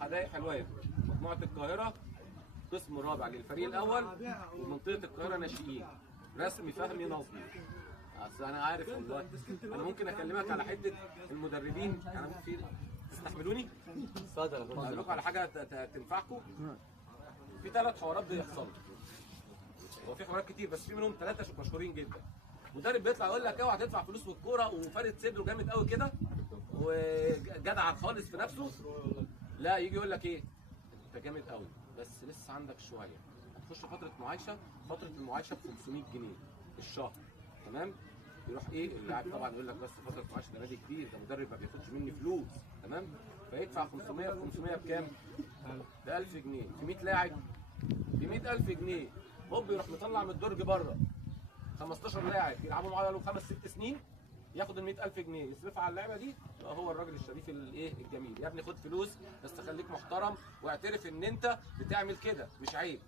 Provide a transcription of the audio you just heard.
حدائق حلوان مجموعة القاهرة، قسم رابع للفريق الأول، ومنطقة القاهرة ناشئين، رسمي فهمي نظمي. أصل أنا عارف والله، أنا ممكن أكلمك على حتة المدربين، أنا في تستحملوني؟ اتفضل. أقول لكم على حاجة تنفعكم. في 3 حوارات بيحصلوا. هو في حوارات كتير بس في منهم 3 مشهورين جدا. مدرب بيطلع يقول لك اوعى تدفع فلوس في الكوره وفارد صدره جامد قوي كده وجدع خالص في نفسه. لا، يجي يقول لك ايه؟ انت جامد قوي بس لسه عندك شويه، هتخش فتره معايشه. فتره المعايشه ب 500 جنيه الشهر، تمام؟ يروح ايه اللاعب طبعا يقول لك بس فتره معاشه ده نادي كبير، ده مدرب ما بياخدش مني فلوس، تمام؟ فيدفع 500 في 500 بكام؟ ب 1000 جنيه في 100 لاعب ب 100000 جنيه. هوب يروح مطلع من الدرج بره 15 لاعب يلعبوا معاه له 5 6 سنين، ياخد ال 100000 جنيه يصرفها على اللعبه دي. هو الراجل الشريف الايه الجميل. يا ابني خد فلوس بس خليك محترم واعترف ان انت بتعمل كده، مش عيب.